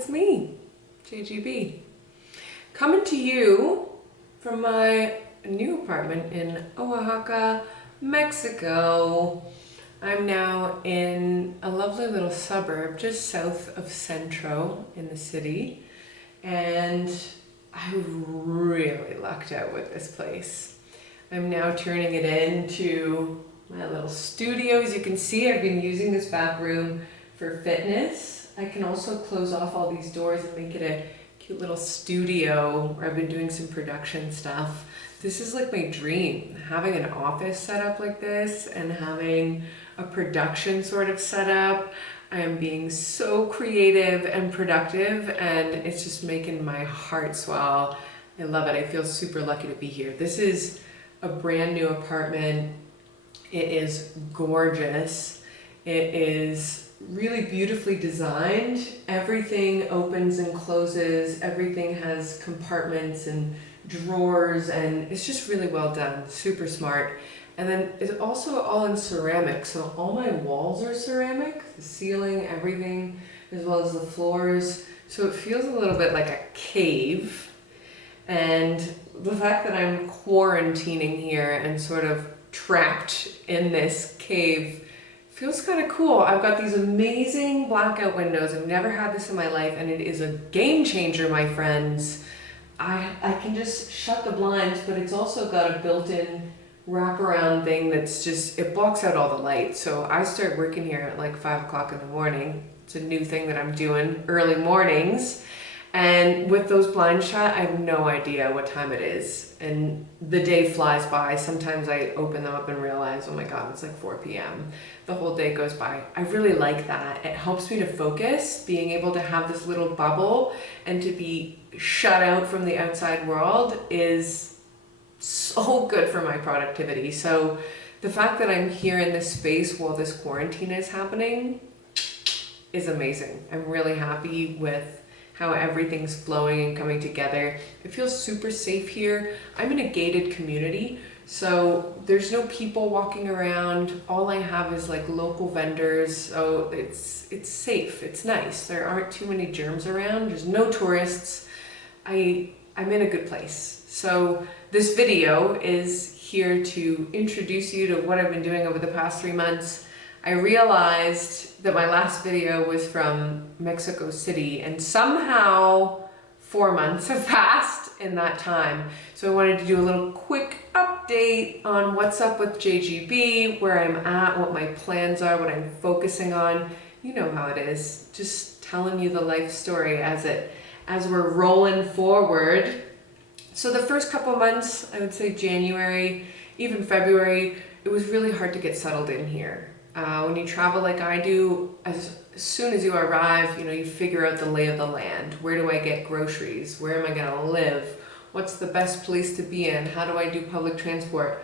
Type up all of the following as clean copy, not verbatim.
it's me, JGB, coming to you from my new apartment in Oaxaca, Mexico. I'm now in a lovely little suburb just south of Centro in the city, and I really lucked out with this place. I'm now turning it into my little studio. As you can see, I've been using this back room for fitness. I can also close off all these doors and make it a cute little studio where I've been doing some production stuff. This is like my dream, having an office set up like this and having a production sort of setup. I am being so creative and productive, and it's just making my heart swell. I love it. I feel super lucky to be here. This is a brand new apartment. It is gorgeous. It is really beautifully designed. Everything opens and closes. Everything has compartments and drawers, and it's just really well done. Super smart. And then it's also all in ceramic, so all my walls are ceramic, the ceiling, everything, as well as the floors. So it feels a little bit like a cave. And the fact that I'm quarantining here and sort of trapped in this cave feels kind of cool. I've got these amazing blackout windows. I've never had this in my life, and it is a game changer, my friends. I can just shut the blinds, but it's also got a built-in wraparound thing that's just, it blocks out all the light. So I start working here at like 5 o'clock in the morning. It's a new thing that I'm doing early mornings. And with those blinds shut, I have no idea what time it is. And the day flies by. Sometimes I open them up and realize, oh my God, it's like 4 p.m. The whole day goes by. I really like that. It helps me to focus, being able to have this little bubble and to be shut out from the outside world is so good for my productivity. So the fact that I'm here in this space while this quarantine is happening is amazing. I'm really happy with how everything's flowing and coming together. It feels super safe here. I'm in a gated community, so there's no people walking around. All I have is like local vendors, so it's safe, it's nice. There aren't too many germs around, there's no tourists. I'm in a good place. So this video is here to introduce you to what I've been doing over the past 3 months. I realized that my last video was from Mexico City, and somehow 4 months have passed in that time. So I wanted to do a little quick update on what's up with JGB, where I'm at, what my plans are, what I'm focusing on. You know how it is, just telling you the life story as we're rolling forward. So the first couple months, I would say January, even February, it was really hard to get settled in here. When you travel like I do, as soon as you arrive, you figure out the lay of the land. Where do I get groceries? Where am I gonna live? What's the best place to be in? How do I do public transport?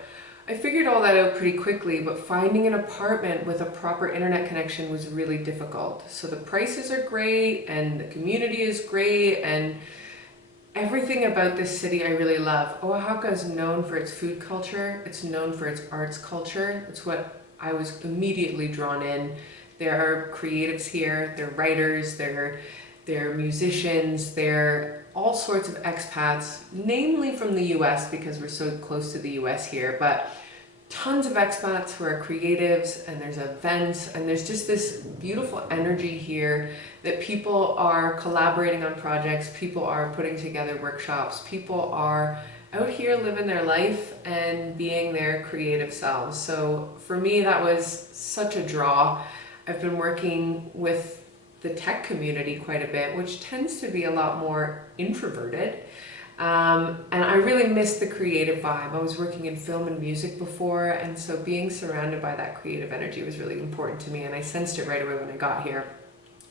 I figured all that out pretty quickly, but finding an apartment with a proper internet connection was really difficult. So the prices are great, and the community is great, and everything about this city I really love. Oaxaca is known for its food culture. It's known for its arts culture. It's what I was immediately drawn in. There are creatives here, they're writers, they're musicians, they're all sorts of expats, namely from the US because we're so close to the US here, but tons of expats who are creatives, and there's events, and there's just this beautiful energy here that people are collaborating on projects, people are putting together workshops, people are out here living their life and being their creative selves. So for me, that was such a draw. I've been working with the tech community quite a bit, which tends to be a lot more introverted. And I really missed the creative vibe. I was working in film and music before, and so being surrounded by that creative energy was really important to me, and I sensed it right away when I got here.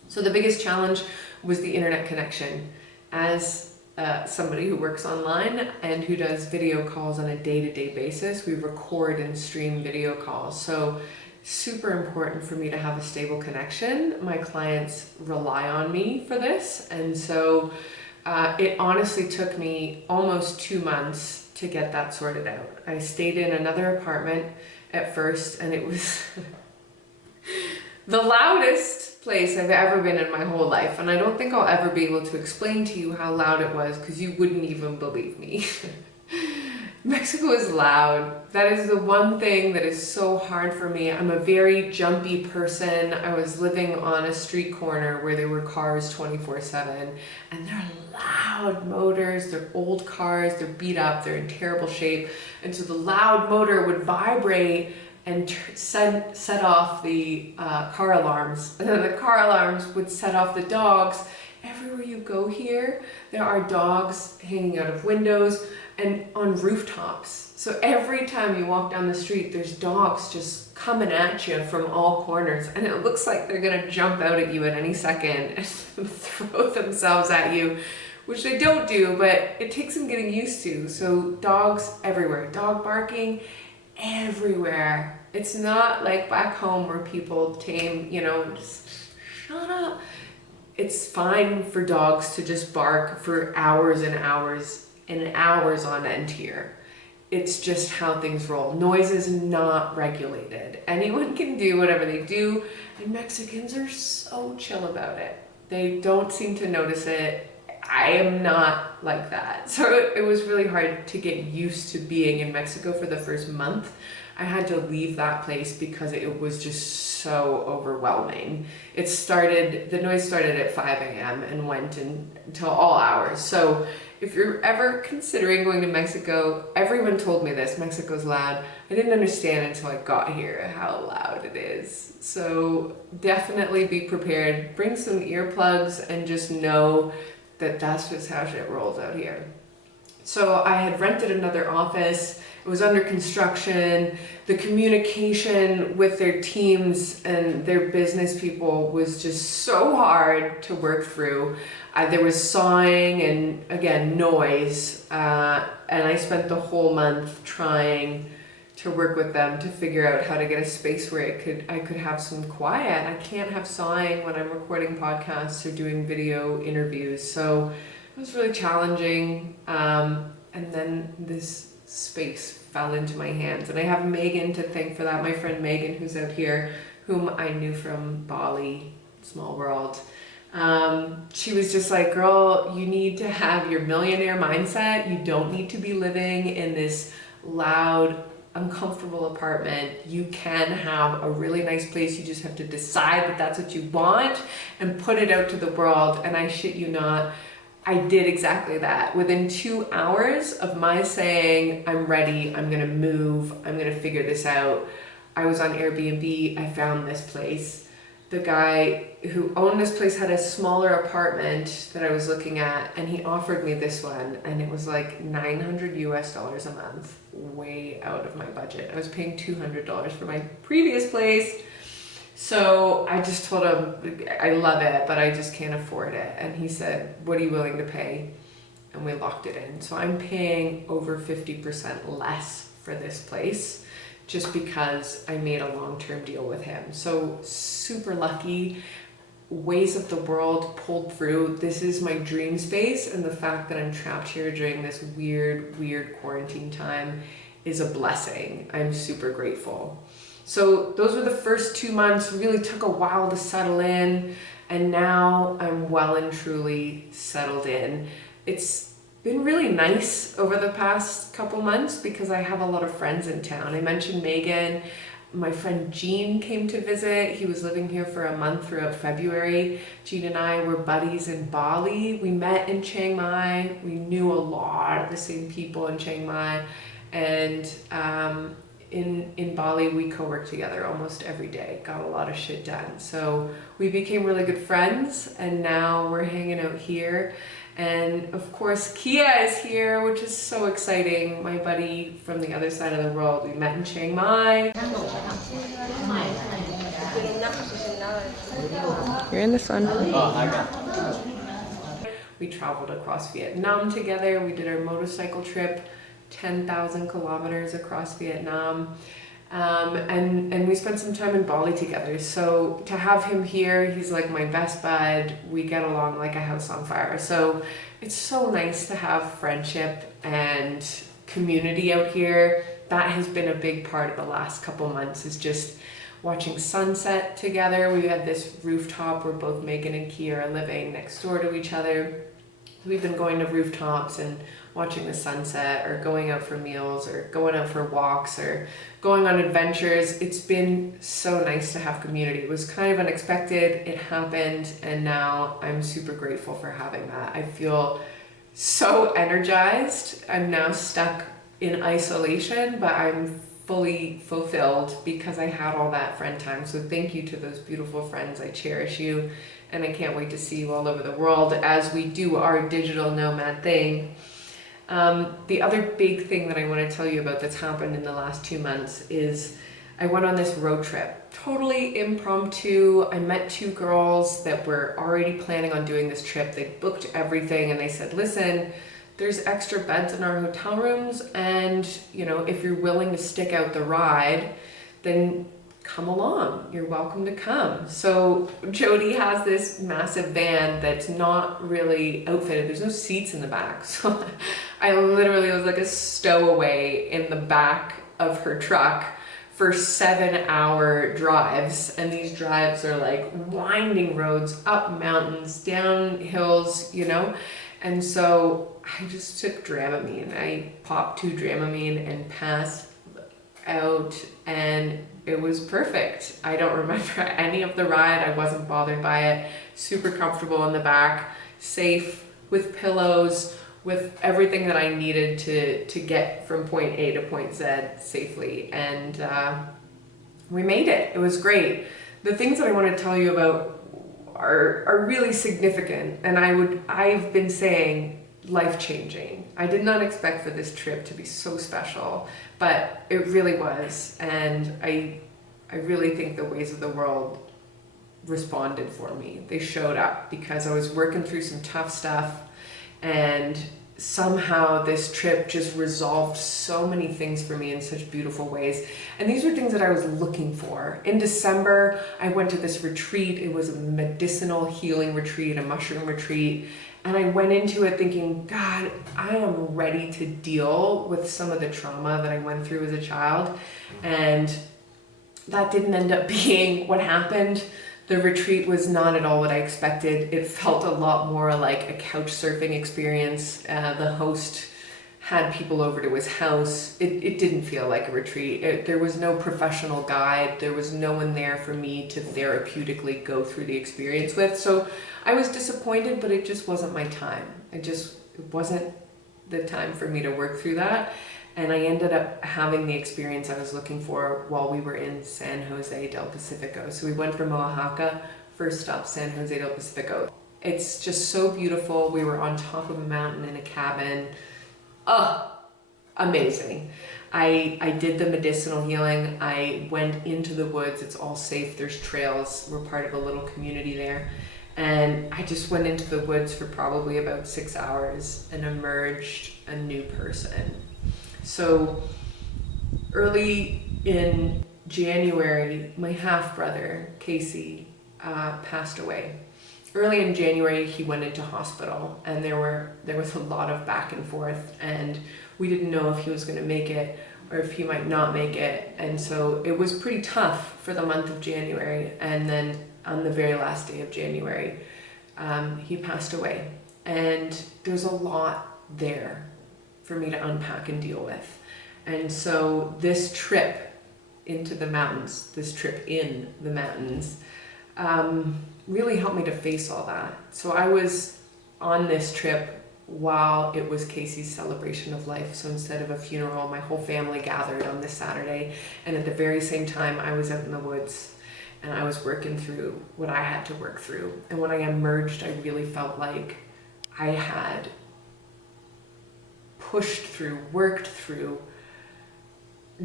So the biggest challenge was the internet connection. As somebody who works online and who does video calls on a day-to-day basis, we record and stream video calls. So super important for me to have a stable connection. My clients rely on me for this, and so it honestly took me almost 2 months to get that sorted out. I stayed in another apartment at first, and it was the loudest place I've ever been in my whole life, and I don't think I'll ever be able to explain to you how loud it was because you wouldn't even believe me. Mexico is loud. That is the one thing that is so hard for me. I'm a very jumpy person. I was living on a street corner where there were cars 24/7, and they're loud motors, they're old cars, they're beat up, they're in terrible shape, and so the loud motor would vibrate and set off the car alarms, and then the car alarms would set off the dogs. Everywhere you go here, there are dogs hanging out of windows and on rooftops. So every time you walk down the street, there's dogs just coming at you from all corners, and it looks like they're gonna jump out at you at any second and throw themselves at you, which they don't do, but it takes some getting used to. So dogs everywhere, dog barking everywhere. It's not like back home where people tame, you know, just shut up. It's fine for dogs to just bark for hours and hours and hours on end here. It's just how things roll. Noise is not regulated. Anyone can do whatever they do, and Mexicans are so chill about it. They don't seem to notice it. I am not like that. So it was really hard to get used to being in Mexico for the first month. I had to leave that place because it was just so overwhelming. The noise started at 5 a.m. and went until all hours. So if you're ever considering going to Mexico, everyone told me this, Mexico's loud. I didn't understand until I got here how loud it is. So definitely be prepared. Bring some earplugs and just know that that's just how shit rolls out here. So I had rented another office. It was under construction. The communication with their teams and their business people was just so hard to work through. There was sawing and, again, noise. And I spent the whole month trying to work with them to figure out how to get a space where I could have some quiet. I can't have sawing when I'm recording podcasts or doing video interviews. So it was really challenging. And then this space fell into my hands, and I have Megan to thank for that. My friend Megan, who's out here, whom I knew from Bali, small world. She was just like, girl, you need to have your millionaire mindset. You don't need to be living in this loud, uncomfortable apartment. You can have a really nice place. You just have to decide that that's what you want and put it out to the world. And I shit you not, I did exactly that. Within 2 hours of my saying, I'm ready, I'm gonna move, I'm gonna figure this out, I was on Airbnb, I found this place. The guy who owned this place had a smaller apartment that I was looking at, and he offered me this one, and it was like $900 US a month, way out of my budget. I was paying $200 for my previous place. So I just told him, I love it, but I just can't afford it. And he said, what are you willing to pay? And we locked it in. So I'm paying over 50% less for this place just because I made a long-term deal with him. So super lucky. Ways of the world pulled through. This is my dream space, and the fact that I'm trapped here during this weird quarantine time is a blessing. I'm super grateful. So those were the first 2 months, really took a while to settle in, and now I'm well and truly settled in. It's been really nice over the past couple months because I have a lot of friends in town. I mentioned Megan. My friend Gene came to visit. He was living here for a month throughout February. Gene and I were buddies in Bali. We met in Chiang Mai. We knew a lot of the same people in Chiang Mai, and in Bali, we co-worked together almost every day, got a lot of shit done. So we became really good friends, and now we're hanging out here. And of course, Kia is here, which is so exciting. My buddy from the other side of the world. We met in Chiang Mai. You're in this one. We traveled across Vietnam together. We did our motorcycle trip, 10,000 kilometers across Vietnam. And we spent some time in Bali together. So to have him here, he's like my best bud. We get along like a house on fire. So it's so nice to have friendship and community out here. That has been a big part of the last couple months, is just watching sunset together. We had this rooftop where both Megan and Kia are living next door to each other. We've been going to rooftops and watching the sunset, or going out for meals, or going out for walks, or going on adventures. It's been so nice to have community. It was kind of unexpected, it happened, and now I'm super grateful for having that. I feel so energized. I'm now stuck in isolation, but I'm fully fulfilled because I had all that friend time. So thank you to those beautiful friends. I cherish you, and I can't wait to see you all over the world as we do our digital nomad thing. The other big thing that I want to tell you about that's happened in the last 2 months is I went on this road trip, totally impromptu. I met 2 girls that were already planning on doing this trip. They booked everything, and they said, listen, there's extra beds in our hotel rooms, and you know, if you're willing to stick out the ride, then come along. You're welcome to come. So Jody has this massive van that's not really outfitted. There's no seats in the back. So I literally was like a stowaway in the back of her truck for 7-hour drives. And these drives are like winding roads, up mountains, down hills, you know? And so I just took Dramamine. I popped 2 Dramamine and passed out, and it was perfect. I don't remember any of the ride. I wasn't bothered by it. Super comfortable in the back, safe, with pillows, with everything that I needed to get from point A to point Z safely. And we made it. It was great. The things that I want to tell you about are really significant, and I've been saying life-changing. I did not expect for this trip to be so special, but it really was, and I really think the ways of the world responded for me. They showed up because I was working through some tough stuff, and somehow this trip just resolved so many things for me in such beautiful ways. And these were things that I was looking for. In December, I went to this retreat. It was a medicinal healing retreat, a mushroom retreat. And I went into it thinking, God, I am ready to deal with some of the trauma that I went through as a child. And that didn't end up being what happened. The retreat was not at all what I expected. It felt a lot more like a couch surfing experience. The host had people over to his house. It didn't feel like a retreat. There was no professional guide. There was no one there for me to therapeutically go through the experience with. So I was disappointed, but it just wasn't my time. It wasn't the time for me to work through that. And I ended up having the experience I was looking for while we were in San Jose del Pacifico. So we went from Oaxaca, first stop San Jose del Pacifico. It's just so beautiful. We were on top of a mountain in a cabin. Oh, amazing. I did the medicinal healing. I went into the woods. It's all safe. There's trails. We're part of a little community there. And I just went into the woods for probably about 6 hours and emerged a new person. So early in January, my half-brother, Casey, passed away. Early in January, he went into hospital, and there was a lot of back and forth, and we didn't know if he was going to make it or if he might not make it. And so it was pretty tough for the month of January. And then on the very last day of January, he passed away. And there's a lot there for me to unpack and deal with. And so this trip into the mountains, this trip in the mountains, really helped me to face all that. So I was on this trip while it was Casey's celebration of life. So instead of a funeral, my whole family gathered on this Saturday. And at the very same time, I was out in the woods and I was working through what I had to work through. And when I emerged, I really felt like I had pushed through, worked through,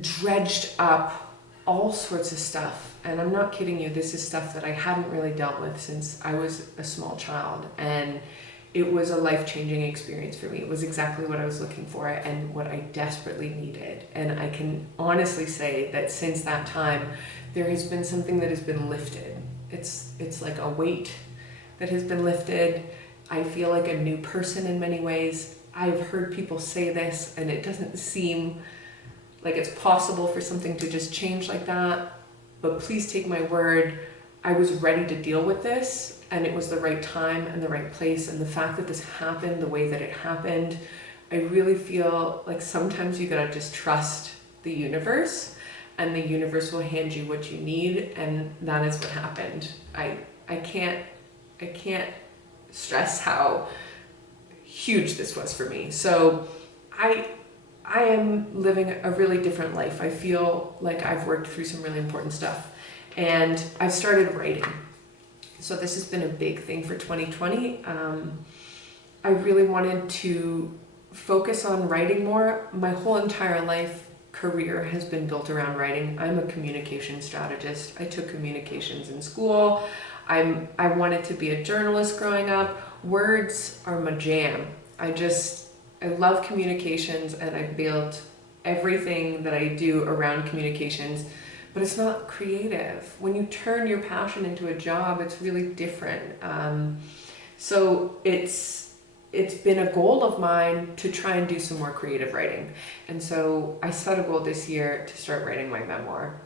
dredged up all sorts of stuff. And I'm not kidding you, this is stuff that I hadn't really dealt with since I was a small child. And it was a life-changing experience for me. It was exactly what I was looking for and what I desperately needed. And I can honestly say that since that time, there has been something that has been lifted. It's like a weight that has been lifted. I feel like a new person in many ways. I've heard people say this, and it doesn't seem like it's possible for something to just change like that. but please take my word, I was ready to deal with this, and it was the right time and the right place. And the fact that this happened the way that it happened, I really feel like sometimes you gotta just trust the universe, and the universe will hand you what you need, and that is what happened. I can't stress how huge this was for me. So I am living a really different life. I feel like I've worked through some really important stuff, and I've started writing. So this has been a big thing for 2020. I really wanted to focus on writing more. My whole entire career has been built around writing. I'm a communication strategist. I took communications in school. I wanted to be a journalist growing up. Words are my jam. I love communications, and I built everything that I do around communications, but it's not creative. When you turn your passion into a job, it's really different. So it's been a goal of mine to try and do some more creative writing. And so I set a goal this year to start writing my memoir.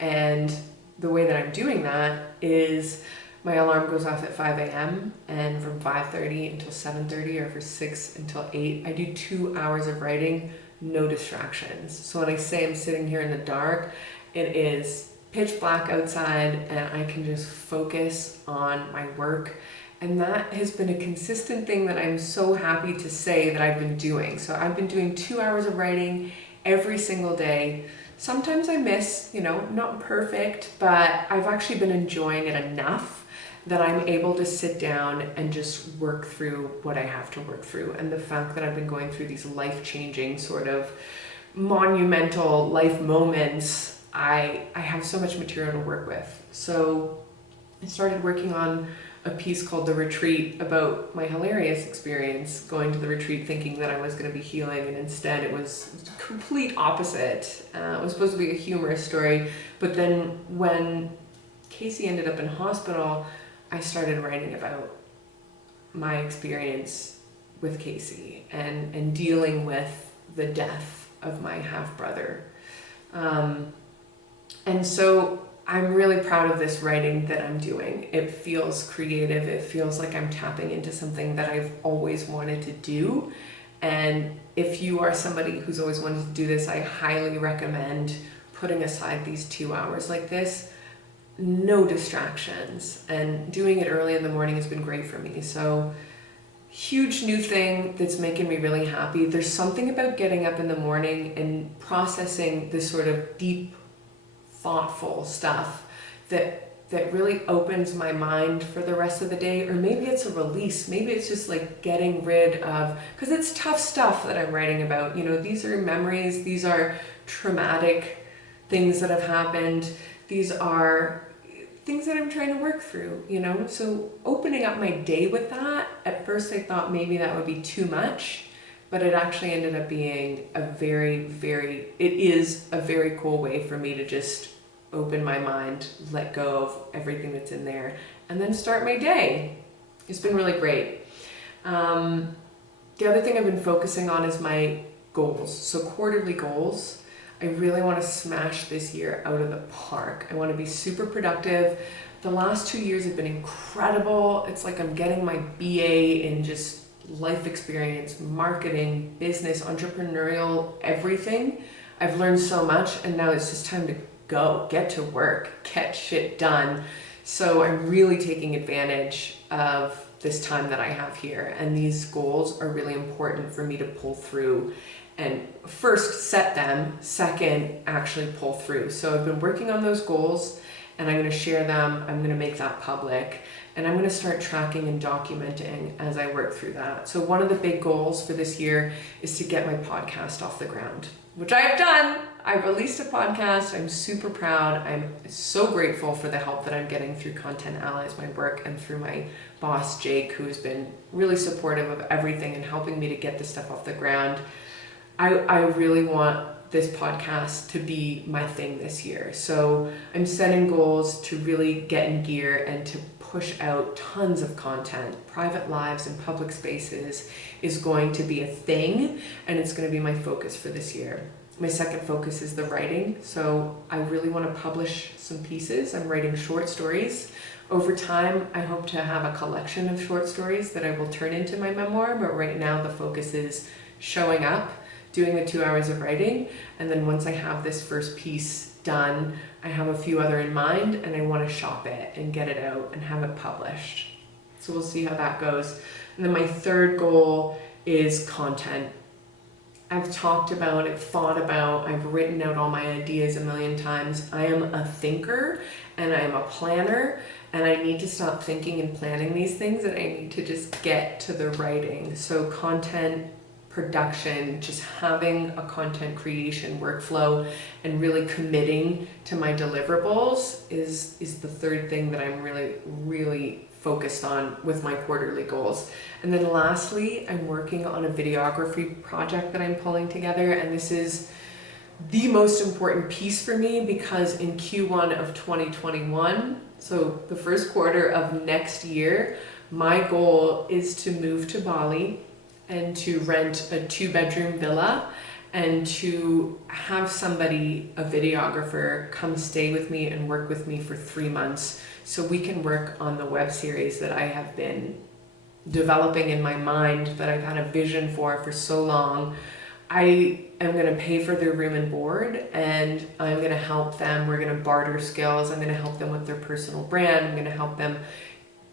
And the way that I'm doing that is my alarm goes off at 5 a.m. and from 5:30 until 7:30, or for 6 until 8, I do 2 hours of writing, no distractions. So when I say I'm sitting here in the dark, it is pitch black outside, and I can just focus on my work. And that has been a consistent thing that I'm so happy to say that I've been doing. So I've been doing 2 hours of writing every single day. Sometimes I miss, not perfect, but I've actually been enjoying it enough that I'm able to sit down and just work through what I have to work through. And the fact that I've been going through these life-changing, sort of monumental life moments, I have so much material to work with. So I started working on a piece called The Retreat, about my hilarious experience going to the retreat thinking that I was going to be healing, and instead it was complete opposite. It was supposed to be a humorous story, but then when Casey ended up in hospital, I started writing about my experience with Casey and dealing with the death of my half-brother. And so I'm really proud of this writing that I'm doing. It feels creative. It feels like I'm tapping into something that I've always wanted to do. And if you are somebody who's always wanted to do this, I highly recommend putting aside these 2 hours like this. No distractions. And doing it early in the morning has been great for me. So huge new thing that's making me really happy. There's something about getting up in the morning and processing this sort of deep, thoughtful stuff that really opens my mind for the rest of the day. Or maybe it's a release. Maybe it's just like getting rid of, because it's tough stuff that I'm writing about. These are memories. These are traumatic things that have happened. These are things that I'm trying to work through, So opening up my day with that, at first I thought maybe that would be too much, but it actually ended up being it is a very cool way for me to just open my mind, let go of everything that's in there, and then start my day. It's been really great. The other thing I've been focusing on is my goals. So quarterly goals. I really want to smash this year out of the park. I want to be super productive. The last 2 years have been incredible. It's like I'm getting my BA in just life experience, marketing, business, entrepreneurial, everything. I've learned so much, and now it's just time to go, get to work, get shit done. So I'm really taking advantage of this time that I have here, and these goals are really important for me to pull through. And first set them, second actually pull through. So I've been working on those goals, and I'm going to share them. I'm going to make that public, and I'm going to start tracking and documenting as I work through that. So one of the big goals for this year is to get my podcast off the ground, which I have done. I released a podcast. I'm super proud. I'm so grateful for the help that I'm getting through Content Allies, my work, and through my boss, Jake, who's been really supportive of everything and helping me to get this stuff off the ground. I really want this podcast to be my thing this year. So I'm setting goals to really get in gear and to push out tons of content. Private lives and public spaces is going to be a thing, and it's going to be my focus for this year. My second focus is the writing. So I really want to publish some pieces. I'm writing short stories. Over time, I hope to have a collection of short stories that I will turn into my memoir, but right now the focus is showing up, doing the 2 hours of writing, and then once I have this first piece done, I have a few other in mind and I want to shop it and get it out and have it published. So we'll see how that goes. And then my third goal is content. I've talked about it, thought about, I've written out all my ideas a million times. I am a thinker and I am a planner, and I need to stop thinking and planning these things, and I need to just get to the writing. So content production, just having a content creation workflow and really committing to my deliverables is the third thing that I'm really focused on with my quarterly goals. And then lastly, I'm working on a videography project that I'm pulling together, and this is the most important piece for me because in Q1 of 2021, so the first quarter of next year, my goal is to move to Bali and to rent a 2-bedroom villa and to have somebody, a videographer, come stay with me and work with me for 3 months so we can work on the web series that I have been developing in my mind, that I've had a vision for so long. I am going to pay for their room and board, and I'm going to help them. We're going to barter skills. I'm going to help them with their personal brand. I'm going to help them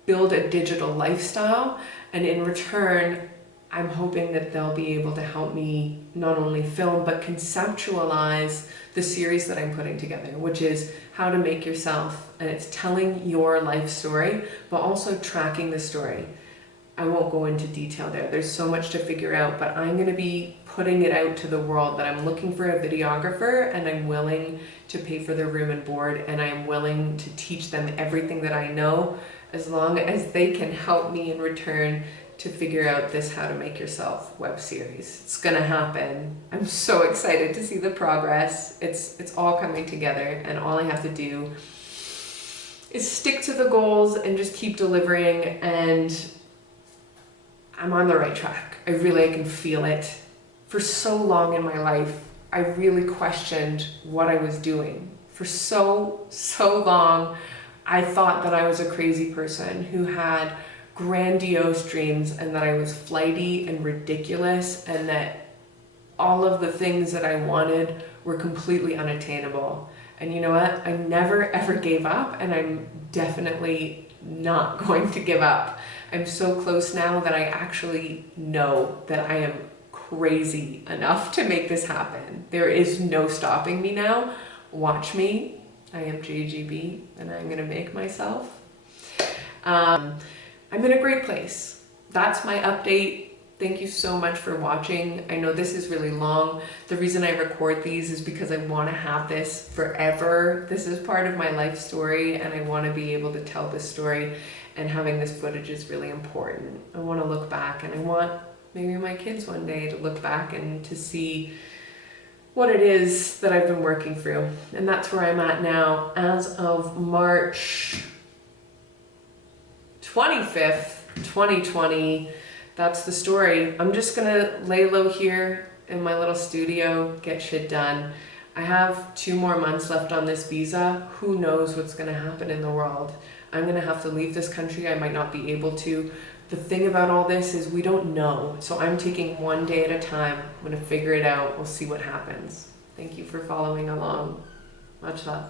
build a digital lifestyle, and in return, I'm hoping that they'll be able to help me not only film, but conceptualize the series that I'm putting together, which is how to make yourself, and it's telling your life story, but also tracking the story. I won't go into detail there. There's so much to figure out, but I'm going to be putting it out to the world that I'm looking for a videographer, and I'm willing to pay for their room and board, and I'm willing to teach them everything that I know, as long as they can help me in return to figure out this how to make yourself web series. It's gonna happen. I'm so excited to see the progress. It's all coming together, and all I have to do is stick to the goals and just keep delivering, and I'm on the right track. I can feel it. For so long in my life, I really questioned what I was doing. For so long, I thought that I was a crazy person who had grandiose dreams, and that I was flighty and ridiculous, and that all of the things that I wanted were completely unattainable. And you know what? I never ever gave up, and I'm definitely not going to give up. I'm so close now that I actually know that I am crazy enough to make this happen. There is no stopping me now. Watch me. I am JGB, and I'm gonna make myself. I'm in a great place. That's my update. Thank you so much for watching. I know this is really long. The reason I record these is because I want to have this forever. This is part of my life story, and I want to be able to tell this story, and having this footage is really important. I want to look back, and I want maybe my kids one day to look back and to see what it is that I've been working through. And that's where I'm at now as of March 25th, 2020. That's the story. I'm just gonna lay low here in my little studio, get shit done. I have 2 more months left on this visa. Who knows what's gonna happen in the world? I'm gonna have to leave this country. I might not be able to. The thing about all this is we don't know. So I'm taking one day at a time. I'm gonna figure it out. We'll see what happens. Thank you for following along. Much love.